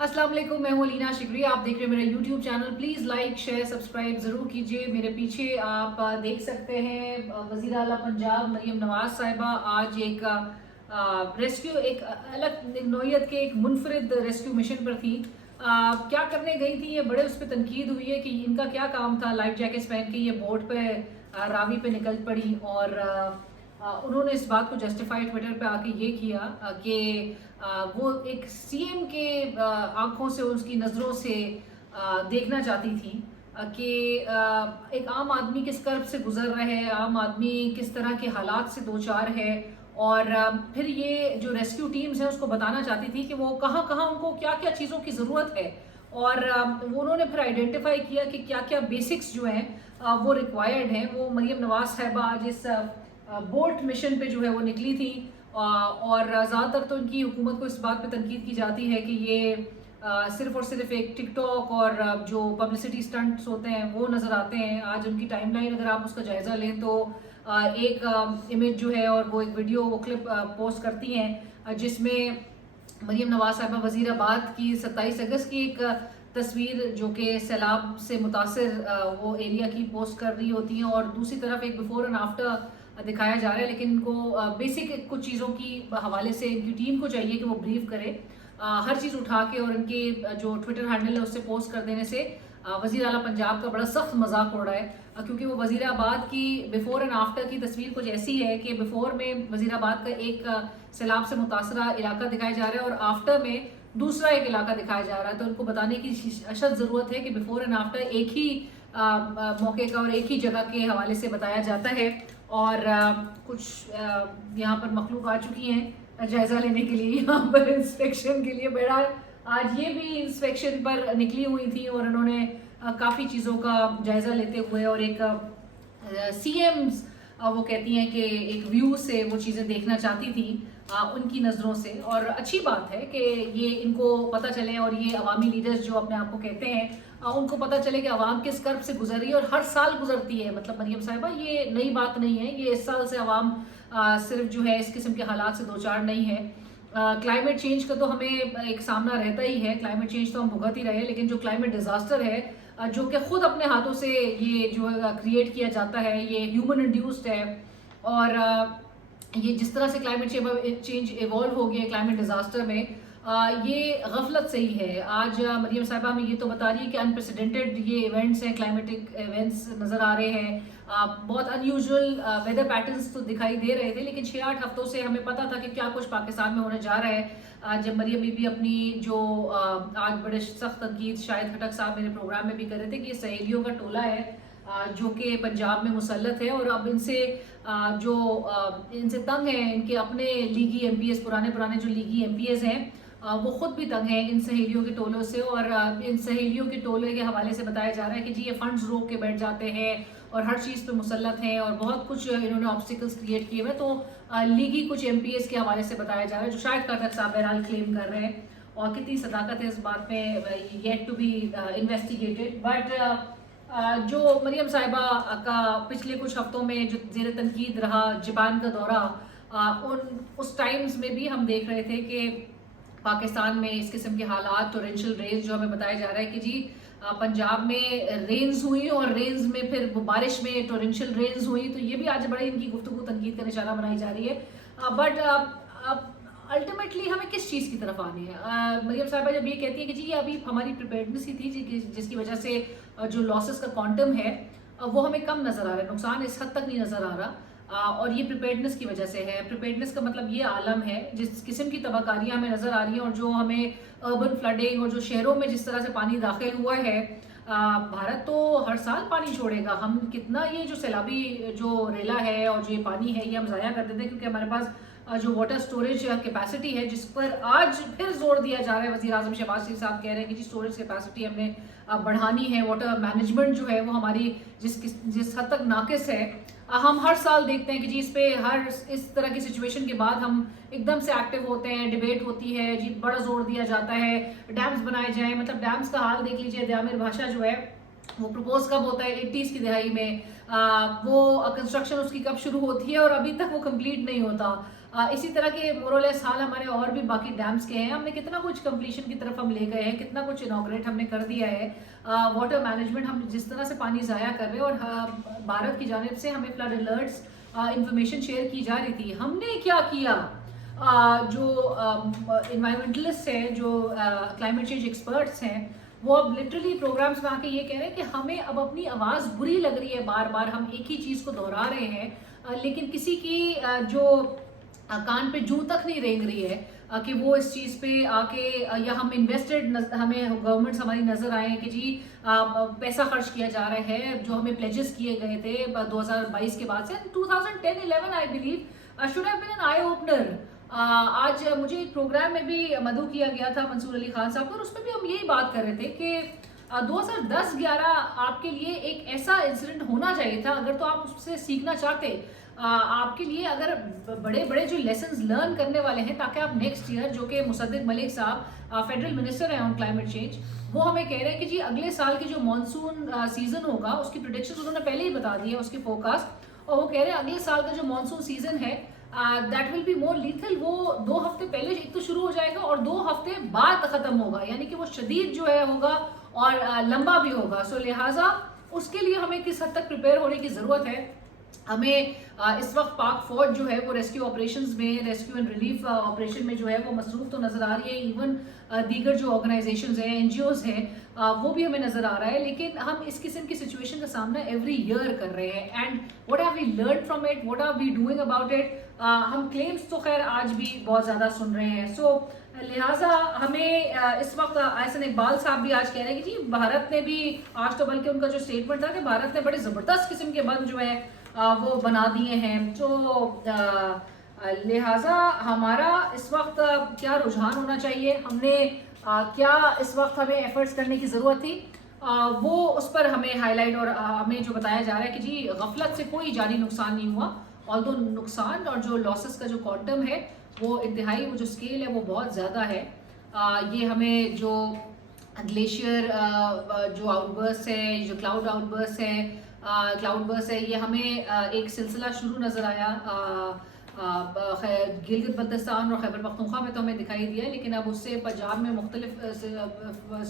अस्सलाम वालेकुम, मैं हूँ अलीना शिकरी। आप देख रहे हैं मेरा YouTube channel. Please like share subscribe ज़रूर कीजिए। मेरे पीछे आप देख सकते हैं वज़ीर आला पंजाब मरीम नवाज़ साहिबा आज एक रेस्क्यू, एक अलग नौयत के एक मुनफरिद रेस्क्यू मिशन पर थी। क्या करने गई थी, ये बड़े उस पर तनकीद हुई है कि इनका क्या काम था। लाइफ जैकेट्स पहन के ये बोट पे रावी पे निकल पड़ी और उन्होंने इस बात को जस्टिफाई ट्विटर पे आके ये किया कि वो एक सीएम के आंखों से, उसकी नज़रों से देखना चाहती थी कि एक आम आदमी किस कर्ब से गुजर रहे हैं, आम आदमी किस तरह के हालात से दो चार है। और फिर ये जो रेस्क्यू टीम्स हैं उसको बताना चाहती थी कि वो कहाँ कहाँ उनको क्या क्या चीज़ों की ज़रूरत है। और वो उन्होंने फिर आइडेंटिफाई किया कि क्या क्या बेसिक्स जो हैं वो रिक्वायर्ड हैं। वो मरीम नवाज साहिबा आज इस बोट मिशन पे जो है वो निकली थी। और ज़्यादातर तो इनकी हुकूमत को इस बात पे तनकीद की जाती है कि ये सिर्फ और सिर्फ एक टिकटॉक और जो पब्लिसिटी स्टंट्स होते हैं वो नज़र आते हैं। आज उनकी टाइमलाइन अगर आप उसका जायज़ा लें तो एक इमेज जो है और वो एक वीडियो, वो क्लिप पोस्ट करती हैं जिसमें मरीम नवाज साहिबा वज़ीराबाद की 27 अगस्त की एक तस्वीर जो कि सैलाब से मुतासर वो एरिया की पोस्ट कर रही होती हैं, और दूसरी तरफ एक बिफोर एंड आफ्टर दिखाया जा रहा है। लेकिन इनको बेसिक कुछ चीज़ों की हवाले से इनकी टीम को चाहिए कि वो ब्रीफ करे, हर चीज़ उठा के और इनके जो ट्विटर हैंडल है उससे पोस्ट कर देने से वज़ीर आला पंजाब का बड़ा सख्त मजाक उड़ रहा है। क्योंकि वो वज़ीराबाद की बिफोर एंड आफ्टर की तस्वीर कुछ ऐसी है कि बिफोर में वज़ीराबाद का एक सैलाब से मुतासरा इलाका दिखाया जा रहा है और आफ्टर में दूसरा एक इलाका दिखाया जा रहा है। तो उनको बताने की अशद ज़रूरत है कि बिफोर एंड आफ्टर एक ही मौके का और एक ही जगह के हवाले से बताया जाता है। और कुछ यहाँ पर मखलूक आ चुकी हैं जायज़ा लेने के लिए, यहाँ पर इंस्पेक्शन के लिए। बहरहाल आज ये भी इंस्पेक्शन पर निकली हुई थी और उन्होंने काफ़ी चीज़ों का जायज़ा लेते हुए और एक सीएम्स वो कहती हैं कि एक व्यू से वो चीज़ें देखना चाहती थी उनकी नज़रों से। और अच्छी बात है कि ये इनको पता चले और ये अवामी लीडर्स जो अपने आप को कहते हैं उनको पता चले कि अवाम किस कर्ब से गुजर रही है और हर साल गुजरती है। मतलब मरीम साहिबा, ये नई बात नहीं है, ये इस साल से अवाम सिर्फ जो है इस किस्म के हालात से दो चार नहीं है। क्लाइमेट चेंज का तो हमें एक सामना रहता ही है, क्लाइमेट चेंज तो हम भुगत ही रहे हैं, लेकिन जो क्लाइमेट डिज़ास्टर है जो कि ख़ुद अपने हाथों से ये जो है क्रिएट किया जाता है, ये ह्यूमन इंड्यूस्ड है। और ये जिस तरह से क्लाइमेट चेंज इवॉल्व हो गया क्लाइमेट डिज़ास्टर में, ये गफलत से ही है। आज मरीम साहिबा हमें ये तो बता रही है कि अनप्रेसिडेंटेड ये इवेंट्स हैं, क्लाइमेटिक इवेंट्स नज़र आ रहे हैं, बहुत अनयूजुअल वेदर पैटर्न्स तो दिखाई दे रहे थे। लेकिन 6-8 हफ्तों से हमें पता था कि क्या कुछ पाकिस्तान में होने जा रहा है। जब मरीम बीबी अपनी जो आज बड़े सख्त तनकीद शायद खटक साहब मेरे प्रोग्राम में भी कर रहे थे कि ये सहेलियों का टोला है जो कि पंजाब में मुसल्लत है और अब इनसे जो इनसे तंग हैं इनके अपने लीगी एमपीएस, पुराने जो लीगी एमपीएस हैं, वो खुद भी तंग हैं इन सहेलियों के टोलों से। और इन सहेलियों के टोले के हवाले से बताया जा रहा है कि जी ये फंड्स रोक के बैठ जाते हैं और हर चीज़ पे मुसल्लत हैं और बहुत कुछ इन्होंने ऑब्स्टिकल्स क्रिएट किए हुए। तो लीगी कुछ एमपीएस के हवाले से बताया जा रहा है जो शायद खटक साहब बहरहाल क्लेम कर रहे हैं, और कितनी सदाकत है इस बात में yet to be investigated. But जो मरीम साहिबा का पिछले कुछ हफ्तों में जो ज़ेर तनकीद रहा जापान का दौरा, उस टाइम्स में भी हम देख रहे थे कि पाकिस्तान में इस किस्म के हालात, टोरेंशियल रेन्स जो हमें बताया जा रहा है कि जी पंजाब में रेन्स हुई और रेन्स में फिर बारिश में टोरेंशियल रेन्स हुई। तो ये भी आज बड़े इनकी गुफ्तगू तनकीद का निशाना बनाई जा रही है। बट अल्टीमेटली हमें किस चीज़ की तरफ आनी है? मरीम साहिबा जब ये कहती है कि जी ये अभी हमारी प्रिपेयर्डनेस ही थी जिसकी वजह से जो लॉसेस का क्वांटम है वो हमें कम नज़र आ रहा है, नुकसान इस हद तक नहीं नज़र आ रहा। और ये प्रिपेयर्डनेस की वजह से है। प्रिपेयर्डनेस का मतलब ये आलम है जिस किस्म की तबाकारियाँ हमें नज़र आ रही हैं और जो हमें अर्बन फ्लडिंग और जो शहरों में जिस तरह से पानी दाखिल हुआ है। भारत तो हर साल पानी छोड़ेगा, हम कितना ये जो सैलाबी जो रेला है और जो ये पानी है ये हम ज़ाया कर देते हैं क्योंकि हमारे पास जो वाटर स्टोरेज कैपेसिटी है जिस पर आज फिर जोर दिया जा रहा है। वज़ीर आज़म शहबाज शरीफ साहब कह रहे हैं कि जी स्टोरेज कैपेसिटी हमने बढ़ानी है, वाटर मैनेजमेंट जो है वो हमारी जिस हद तक नाकिस है। हम हर साल देखते हैं कि जी इस पे हर इस तरह की सिचुएशन के बाद हम एकदम से एक्टिव होते हैं, डिबेट होती है जी, बड़ा जोर दिया जाता है डैम्स बनाए जाएं। मतलब डैम्स का हाल देख लीजिए, दामिर भाषा जो है वो प्रपोज कब होता है 80s की दहाई में, वो कंस्ट्रक्शन उसकी कब शुरू होती है और अभी तक वो कंप्लीट नहीं होता। اسی طرح کے مورلیس حال ہمارے اور بھی باقی ڈیمز کے ہیں. ہم نے کتنا کچھ کمپلیشن کی طرف ہم لے گئے ہیں, کتنا کچھ انوگریٹ ہم نے کر دیا ہے. واٹر مینجمنٹ ہم جس طرح سے پانی ضائع کر رہے ہیں, اور بھارت کی جانب سے ہمیں فلڈ الرٹس انفارمیشن شیئر کی جا رہی تھی. ہم نے کیا کیا, جو انوائرمنٹلسٹ ہیں, جو کلائمیٹ چینج ایکسپرٹس ہیں, وہ اب لٹرلی پروگرامز میں آ کے یہ کہہ رہے ہیں کہ ہمیں اب اپنی آواز بری لگ رہی ہے, بار بار ہم ایک ہی چیز کو دہرا رہے ہیں, لیکن کسی کی جو کان پہ جوں تک نہیں رینگ رہی ہے کہ وہ اس چیز پہ آ کے, یا ہم انویسٹڈ, ہمیں گورنمنٹس ہماری نظر آئے کہ جی پیسہ خرچ کیا جا رہا ہے, جو ہمیں پلیجز کیے گئے تھے 2022 کے بعد سے. 2010-11 I believe should have been an eye opener. آج مجھے ایک پروگرام میں بھی مدعو کیا گیا تھا منصور علی خان صاحب کو, اور اس میں بھی ہم یہی بات کر رہے تھے کہ 2010-11 آپ کے لیے ایک ایسا انسیڈنٹ ہونا چاہیے تھا, اگر تو آپ اس سے سیکھنا چاہتے, آپ کے لیے اگر بڑے بڑے جو لیسنز لرن کرنے والے ہیں, تاکہ آپ نیکسٹ ایئر, جو کہ مصدق ملک صاحب فیڈرل منسٹر ہیں آن کلائمیٹ چینج, وہ ہمیں کہہ رہے ہیں کہ جی اگلے سال کی جو مانسون سیزن ہوگا اس کی پریڈکشن انہوں نے پہلے ہی بتا دی ہے, اس کی فوکاسٹ, اور وہ کہہ رہے ہیں اگلے سال کا جو مانسون سیزن ہے that will be more lethal, وہ 2 ہفتے پہلے ایک تو شروع ہو جائے گا اور 2 ہفتے بعد ختم ہوگا, یعنی کہ وہ شدید جو ہے ہوگا اور لمبا بھی ہوگا. سو لہٰذا اس کے لیے ہمیں کس حد تک پریپیئر ہونے کی ضرورت ہے. ہمیں اس وقت پاک فوج جو ہے وہ ریسکیو آپریشنز میں, ریسکیو اینڈ ریلیف آپریشن میں جو ہے وہ مصروف تو نظر آ رہی ہے. ایون دیگر جو آرگنائزیشنز ہیں, این جی اوز ہیں, وہ بھی ہمیں نظر آ رہا ہے, لیکن ہم اس قسم کی سچویشن کا سامنا ایوری ایئر کر رہے ہیں. And what have we learned from it, what are we doing about it. ہم کلیمز تو خیر آج بھی بہت زیادہ سن رہے ہیں. سو لہٰذا ہمیں اس وقت احسن اقبال صاحب بھی آج کہہ رہے ہیں کہ جی بھارت نے بھی, آج تو بلکہ ان کا جو اسٹیٹمنٹ تھا کہ بھارت نے بڑے زبردست قسم کے بند جو ہے وہ بنا دیے ہیں. تو لہٰذا ہمارا اس وقت کیا رجحان ہونا چاہیے, ہم نے کیا اس وقت ہمیں ایفرٹس کرنے کی ضرورت تھی, وہ اس پر ہمیں ہائی لائٹ, اور ہمیں جو بتایا جا رہا ہے کہ جی غفلت سے کوئی جانی نقصان نہیں ہوا, آلدو نقصان اور جو لاسز کا جو کوانٹم ہے وہ انتہائی, وہ جو اسکیل ہے وہ بہت زیادہ ہے. یہ ہمیں جو گلیشیئر جو آؤٹ برسٹ ہے, جو کلاؤڈ آؤٹ برسٹ ہے, یہ ہمیں ایک سلسلہ شروع نظر آیا گلگت بلتستان اور خیبر پختونخوا میں تو ہمیں دکھائی دیا, لیکن اب اس سے پنجاب میں مختلف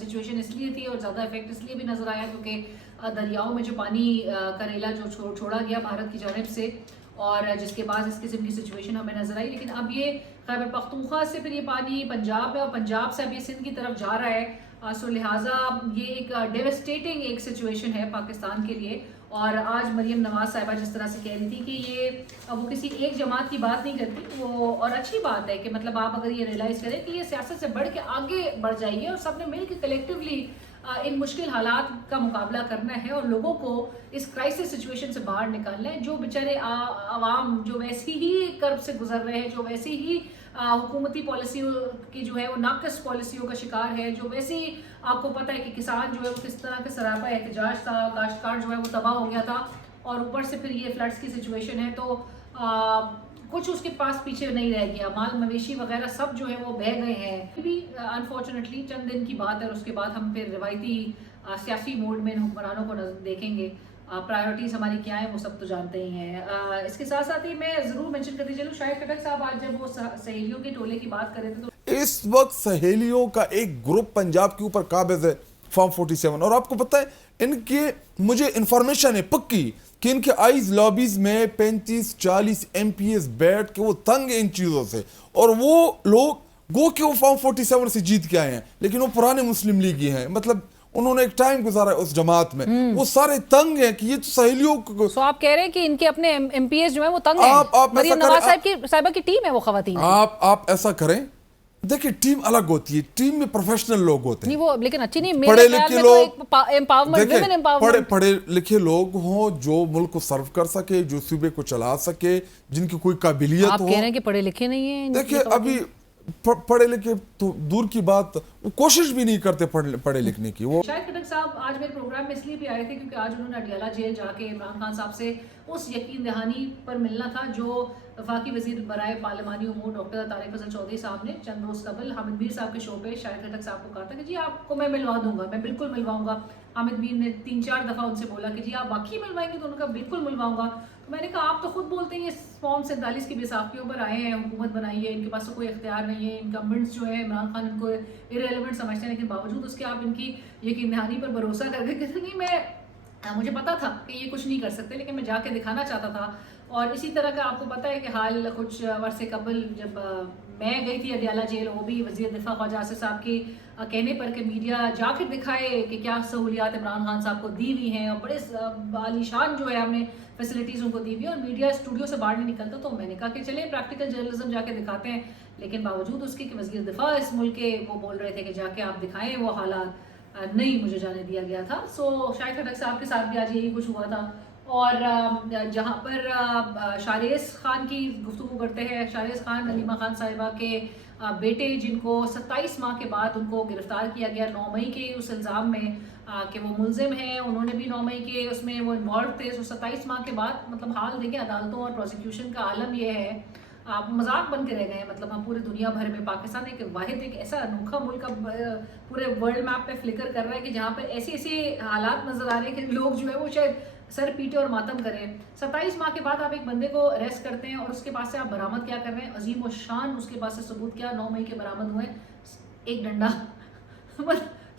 سچویشن اس لیے تھی, اور زیادہ افیکٹ اس لیے بھی نظر آیا کیونکہ دریاؤں میں جو پانی کا ریلا جو چھوڑا گیا بھارت کی جانب سے, اور جس کے بعد اس قسم کی سچویشن ہمیں نظر آئی. لیکن اب یہ خیبر پختونخوا سے پھر یہ پانی پنجاب ہے, اور پنجاب سے اب یہ سندھ کی طرف جا رہا ہے. سو لہٰذا یہ ایک ڈیوسٹیٹنگ ایک سچویشن ہے پاکستان کے لیے. اور آج مریم نواز صاحبہ جس طرح سے کہہ رہی تھی کہ یہ وہ کسی ایک جماعت کی بات نہیں کرتی, وہ اور اچھی بات ہے کہ مطلب آپ اگر یہ ریئلائز کریں کہ یہ سیاست سے بڑھ کے آگے بڑھ جائیے, اور سب نے مل کے کلیکٹیولی ان مشکل حالات کا مقابلہ کرنا ہے, اور لوگوں کو اس کرائسس سچویشن سے باہر نکالنا ہے. جو بیچارے عوام جو ویسی ہی کرب سے گزر رہے ہیں, جو ویسی ہی حکومتی پالیسی کی جو ہے وہ ناقص پالیسیوں کا شکار ہے, جو ویسی آپ کو پتہ ہے کہ کسان جو ہے وہ کس طرح کے سراپا احتجاج تھا, کاشتکار جو ہے وہ تباہ ہو گیا تھا, اور اوپر سے پھر یہ فلڈس کی سچویشن ہے, تو کچھ اس کے پاس پیچھے نہیں رہ گیا. مال مویشی وغیرہ سب جو ہے وہ بہہ گئے ہیں. بھی انفارچونیٹلی چند دن کی بات ہے, اور اس کے بعد ہم پھر روایتی سیاسی موڈ میں حکمرانوں کو دیکھیں گے. پرائیورٹیز ہماری کیا ہیں وہ سب تو جانتے ہی ہیں. اس کے ساتھ ساتھ ہی میں ضرور مینشن کرتی چلوں, شاہد خٹک صاحب آج جب وہ سہیلیوں کے ٹولے کی بات کر رہے تھے, تو اس وقت سہیلیوں کا ایک گروپ پنجاب کے اوپر قابض ہے, فارم 47, اور آپ کو پتہ ہے ان کے, مجھے انفارمیشن ہے پکی کہ ان کے آئیز لابیز میں 35-40 MPs بیٹھ کے وہ تنگ ان چیزوں سے, اور وہ لوگ گو کہ وہ فارم 47 سے جیت کے آئے ہیں, لیکن وہ پرانے مسلم لیگی ہیں, مطلب انہوں نے ایک ٹائم گزارا اس جماعت میں, وہ سارے تنگ ہیں کہ یہ تو سہیلیوں کو. سو آپ کہہ رہے ہیں کہ ان کے اپنے ایم پی ایس جو ہیں وہ تنگ ہیں, مریم نواز صاحبہ کی ٹیم ہے وہ خواتین. آپ ایسا کریں, دیکھیں ٹیم الگ ہوتی ہے, ٹیم میں پروفیشنل لوگ ہوتے ہیں, نہیں وہ لیکن اچھی نہیں, میرے خیال میں تو ایک امپاورمنٹ, ویمن امپاورمنٹ, پڑھے لکھے لوگ ہوں جو ملک کو سرو کر سکے, جو صوبے کو چلا سکے, جن کی کوئی قابلیت ہو. آپ کہہ رہے ہیں کہ پڑھے لکھے نہیں ہیں. دیکھیں ابھی پڑھے لکھے تو دور کی بات, وہ کوشش بھی نہیں کرتے پڑھے لکھنے کی. وہ شاہد خٹک صاحب آج میرے پروگرام میں اس لیے بھی آئے تھے کیونکہ آج انہوں نے اڈیالہ جیل جا کے عمران خان صاحب سے اس یقین دہانی پر ملنا تھا جو वफाकी वज़ीर बराए पार्लिमानी उमूर डॉक्टर तारिक फजल चौधरी साहब ने चंद रोज़ कबल हामिद मीर साहब के शो पे शाहिद खटक साहब को कहा था कि जी आपको मैं मिलवा दूंगा, मैं बिल्कुल मिलवाऊंगा। हामिद मीर ने 3-4 दफ़ा उनसे बोला कि जी आप वाकई मिलवाएंगे, तो उनका बिल्कुल मिलवाऊंगा। तो मैंने कहा आप तो खुद बोलते हैं ये फॉर्म 47 की बेसाखियों पर आए हैं, हुकूमत बनाई है, इनके पास तो कोई इख्तियार नहीं है, इनकम्बेंट्स जो है इमरान खान इनको इरेलेवेंट समझते हैं, लेकिन बावजूद उसके आप इनकी यकीन दहानी पर भरोसा करके कहते नहीं मैं मुझे पता था कि ये कुछ नहीं कर सकते, लेकिन मैं जाके दिखाना चाहता था। और इसी तरह का आपको पता है कि हाल कुछ वर्षे कबल जब मैं गई थी अडियाला जेल, वो भी वज़ीर दिफा ख्वाजा आसिफ साहब के कहने पर कि मीडिया जाकर दिखाए कि क्या सहूलियात इमरान खान साहब को दी हुई हैं, और बड़े आलीशान जो है हमने फैसिलिटीज़ उनको दी हुई है, और मीडिया स्टूडियो से बाहर नहीं निकलता। तो मैंने कहा कि चलिए प्रैक्टिकल जर्नलिज्म जाके दिखाते हैं, लेकिन बावजूद उसके कि वज़ीर दिफा इस मुल्क के वो बोल रहे थे कि जाके आप दिखाएं, वो हालात नहीं मुझे जाने दिया गया था। सो शाहिद खटक साहब के साथ भी आज यही कुछ हुआ था। और जहाँ पर शारेस खान की गुफ्तगू करते हैं, शारेस खान नलीमा खान साहिबा के बेटे, जिनको 27 माह के बाद उनको गिरफ्तार किया गया 9 मई के उस इल्ज़ाम में कि वो मुलजिम हैं, उन्होंने भी 9 मई के उसमें वो इन्वॉल्व थे। सो 27 माह के बाद मतलब हाल देखें अदालतों और प्रोसिक्यूशन का आलम यह है, आप मजाक बन के रह गए हैं। मतलब हम पूरे दुनिया भर में, पाकिस्तान एक ऐसा अनोखा मुल्क अब पूरे वर्ल्ड मैप पे फ्लिकर कर रहा है कि जहाँ पर ऐसे ऐसे हालात नजर आ रहे हैं कि लोग जो है वो शायद सर पीटे और मातम करें। 27 माह के बाद आप एक बंदे को अरेस्ट करते हैं और उसके पास से आप बरामद क्या कर रहे हैं, अजीम और शान उसके पास से सबूत क्या, 9 मई के बरामद हुए एक डंडा।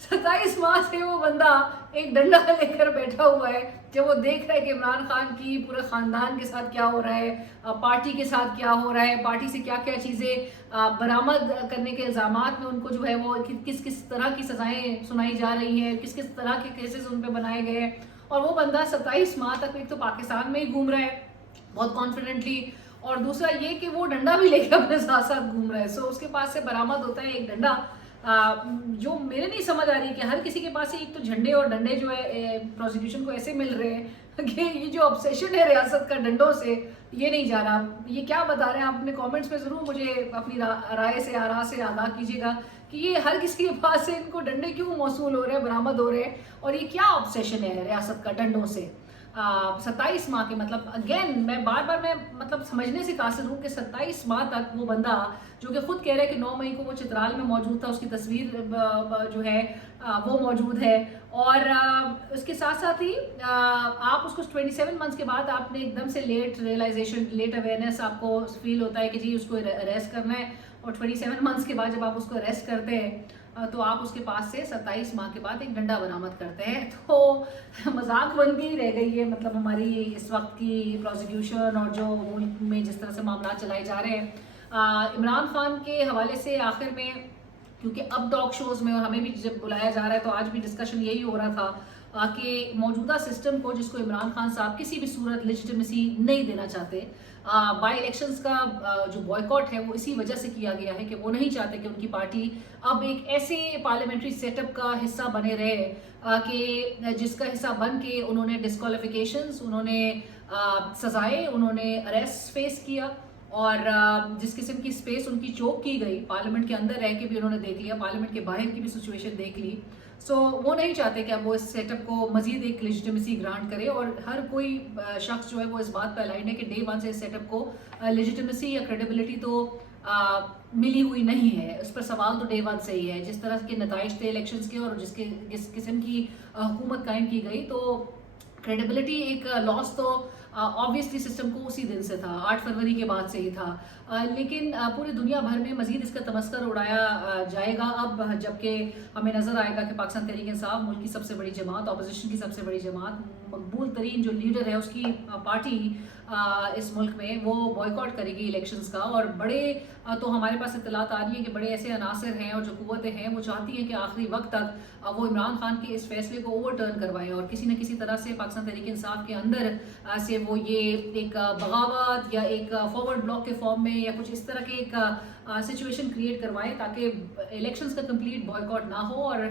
27 माह से वो बंदा एक डंडा लेकर बैठा हुआ है, जब वो देख रहा है कि इमरान खान की पूरे ख़ानदान के साथ क्या हो रहा है, पार्टी के साथ क्या हो रहा है, पार्टी से क्या क्या चीज़ें बरामद करने के इल्ज़ामात में उनको जो है वो किस किस तरह की सज़ाएं सुनाई जा रही हैं, किस किस तरह के केसेस उन पर बनाए गए हैं। और वो बंदा 27 माह तक एक तो पाकिस्तान में ही घूम रहा है बहुत कॉन्फिडेंटली, और दूसरा ये कि वो डंडा भी लेकर अपने साथ साथ घूम रहा है। सो उसके पास से बरामद होता है एक डंडा, जो मेरे नहीं समझ आ रही कि हर किसी के पास एक तो झंडे और डंडे जो है प्रोसिक्यूशन को ऐसे मिल रहे हैं कि ये जो ऑब्सेशन है रियासत का डंडों से, ये नहीं जा रहा। ये क्या बता रहे हैं आप अपने कमेंट्स में ज़रूर मुझे अपनी राय से आरा से आगाह कीजिएगा कि ये हर किसी के पास से इनको डंडे क्यों मौसूल हो रहे हैं, बरामद हो रहे हैं, और ये क्या ऑब्सेशन है रियासत का डंडों से। 27 माह के मतलब अगेन मैं बार बार मैं मतलब समझने से कासिर हूँ कि 27 माह तक वो बंदा जो कि खुद कह रहा है कि 9 मई को वो चित्राल में मौजूद था, उसकी तस्वीर जो है वो मौजूद है, और उसके साथ साथ ही आप उसको 27 मंथ्स के बाद आपने एकदम से लेट रियलाइजेशन, लेट अवेयरनेस आपको फील होता है कि जी उसको अरेस्ट करना है, और 27 मंथ्स के बाद जब आप उसको अरेस्ट करते हैं तो आप उसके पास से 27 माह के बाद एक डंडा बरामद करते हैं। तो मजाक बन के ही रह गई है मतलब हमारी इस वक्त की प्रोसिक्यूशन और जो मुल्क में जिस तरह से मामला चलाए जा रहे हैं। इमरान खान के हवाले से आखिर में, क्योंकि अब टॉक शोज़ में और हमें भी जब बुलाया जा रहा है तो आज भी डिस्कशन यही हो रहा था कि मौजूदा सिस्टम को जिसको इमरान खान साहब किसी भी सूरत लेजिटिमेसी नहीं देना चाहते, बाई इलेक्शंस का जो बॉयकॉट है वो इसी वजह से किया गया है कि वो नहीं चाहते कि उनकी पार्टी अब एक ऐसे पार्लियामेंट्री सेटअप का हिस्सा बने रहे कि जिसका हिस्सा बन के उन्होंने डिस्क्वालिफिकेशंस, उन्होंने सजाएं, उन्होंने अरेस्ट फेस किया, और जिस किस्म की स्पेस उनकी चोक की गई, पार्लियामेंट के अंदर रह के भी उन्होंने देख लिया, पार्लियामेंट के बाहर की भी सिचुएशन देख ली। सो वो नहीं चाहते कि अब वो इस सेटअप को मजीद एक लेजिटिमेसी ग्रांट करे, और हर कोई शख्स जो है वो इस बात पर अलाइन है कि डे वन से इस सेटअप को लेजिटिमेसी या क्रेडिबिलिटी तो मिली हुई नहीं है। उस पर सवाल तो डे वन से ही है, जिस तरह के नताइज थे इलेक्शंस के और जिस किस्म की हुकूमत कायम की गई, तो क्रेडिबिलिटी एक लॉस तो ऑब्वियसली सिस्टम को उसी दिन से था, 8 फरवरी के बाद से ही था। लेकिन पूरी दुनिया भर में मजीद इसका तमस्कर उड़ाया जाएगा अब, जबकि हमें नज़र आएगा कि पाकिस्तान तहरीक इंसाफ मुल्क की सबसे बड़ी जमात, अपोजिशन की सबसे बड़ी जमात, मकबूल तरीन जो लीडर है उसकी पार्टी इस मुल्क में वो बॉयकॉट करेगी इलेक्शंस का। और बड़े तो हमारे पास इत्तलात आ रही है कि बड़े ऐसे अनासर हैं और जो कुव्वतें हैं वो चाहती हैं कि आखिरी वक्त तक वो इमरान खान के इस फैसले को ओवरटर्न करवाएं, और किसी न किसी तरह से पाकिस्तान तहरीक इंसाफ के अंदर से वो ये एक बगावत या एक फॉरवर्ड ब्लॉक के फॉर्म में या कुछ इस तरह के एक सिचुएशन क्रिएट करवाएं ताकि इलेक्शंस का कंप्लीट बॉयकॉट ना हो, और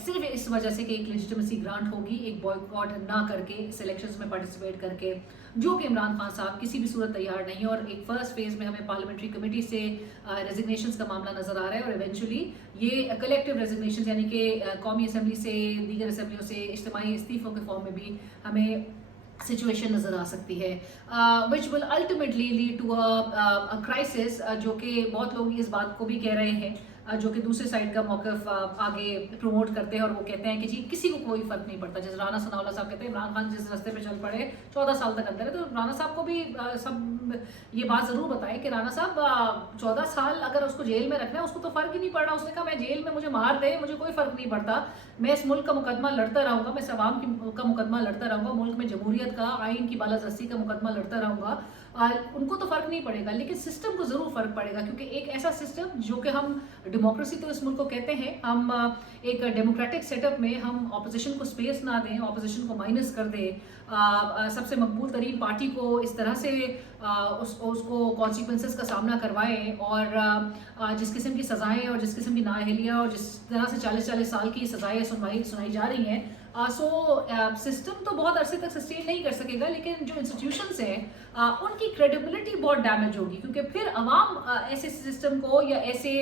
सिर्फ इस वजह से कि एक लेजिटिमेसी ग्रांट होगी एक बॉयकॉट ना करके, इस इलेक्शंस में पार्टिसिपेट करके, जो कि इमरान खान साहब किसी भी सूरत तैयार नहीं है। और एक फर्स्ट फेज में हमें पार्लियामेंट्री कमेटी से रेजिग्नेशंस का मामला नजर आ रहा है, और इवेंचुअली ये कलेक्टिव रेजिग्नेशन यानी कि कौमी असम्बली से, दीगर असम्बलियों से इज्तिमाई इस्तीफ़ों के फॉर्म में भी हमें सिचुएशन नज़र आ सकती है which will ultimately lead to a crisis, जो कि बहुत लोग इस बात को भी कह रहे हैं, जो कि दूसरे साइड का मौक़िफ़ आगे प्रमोट करते हैं और वो कहते हैं कि जी किसी को कोई फ़र्क नहीं पड़ता। जैसे राना सनाउल्लाह साहब कहते हैं इमरान खान जिस रास्ते पे चल पड़े 14 साल तक अंदर है, तो राना साहब को भी सब ये बात ज़रूर बताएं कि राना साहब 14 साल अगर उसको जेल में रखना है, उसको तो फ़र्क ही नहीं पड़ रहा। उसने कहा मैं जेल में मुझे मार दे, मुझे कोई फ़र्क नहीं पड़ता, मैं इस मुल्क का मुकदमा लड़ता रहूँगा, मैं इस अवाम का मुकदमा लड़ता रहूँगा, मुल्क में जमहूरियत का, आइन की बालादस्ती का मुकदमा लड़ता रहूँगा। उनको तो फ़र्क नहीं पड़ेगा, लेकिन सिस्टम को ज़रूर फ़र्क पड़ेगा, क्योंकि एक ऐसा सिस्टम जो कि हम डेमोक्रेसी तो इस मुल्क को कहते हैं, हम एक डेमोक्रेटिक सेटअप में हम ऑपोजिशन को स्पेस ना दें, ऑपोजिशन को माइनस कर दें, सबसे मकबूल तरीन पार्टी को इस तरह से उसको कॉन्सिक्वेंसेस का सामना करवाएं, और जिस किस्म की सज़ाएँ और जिस किस्म की नाअहलियाँ और जिस तरह से 40-40 साल की सज़ाएँ सुनाई जा रही हैं, सिस्टम तो बहुत अरसे तक सस्टेन नहीं कर सकेगा, लेकिन जो इंस्टीट्यूशंस हैं उनकी क्रेडिबिलिटी बहुत डैमेज होगी, क्योंकि फिर अवाम ऐसे सिस्टम को या ऐसे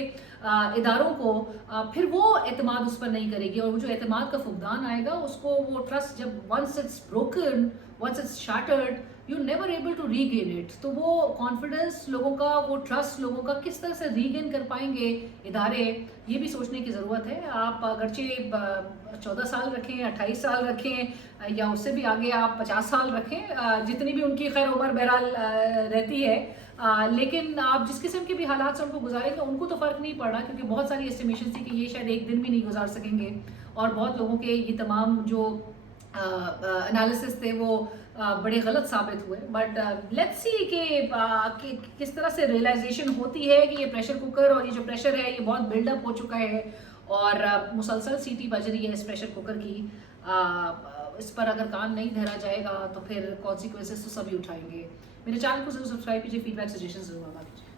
इदारों को फिर वो एतमाद उस पर नहीं करेगी, और वो जो एतमाद का फुकदान आएगा उसको, वो ट्रस्ट जब once it's broken, once it's shattered, you never able to regain it. तो वो कॉन्फिडेंस लोगों का, वो ट्रस्ट लोगों का किस तरह से रीगेन कर पाएंगे इदारे, ये भी सोचने की ज़रूरत है। आप अगरचे 14 साल रखें, 28 साल रखें, या उससे भी आगे आप 50 साल रखें, जितनी भी उनकी खैर उम्र बहरहाल रहती है, लेकिन आप जिस किस्म के भी हालात से उनको गुजारेंगे, उनको तो फ़र्क नहीं पड़ रहा, क्योंकि बहुत सारी एस्टिमेशन थी कि ये शायद एक दिन भी नहीं गुजार सकेंगे, और बहुत लोगों के ये तमाम जो एनालिसिस थे वो बड़े गलत साबित हुए। बट लेट्स सी कि किस तरह से रियलाइजेशन होती है कि ये प्रेशर कुकर और ये जो प्रेशर है ये बहुत बिल्डअप हो चुका है, और मुसलसल सीटी बज रही है इस प्रेशर कुकर की। इस पर अगर कान नहीं धरा जाएगा तो फिर कॉन्सिक्वेंसेस तो सभी उठाएंगे। मेरे चैनल को जरूर सब्सक्राइब कीजिए, फीडबैक सजेशन जरूर आगा कीजिए।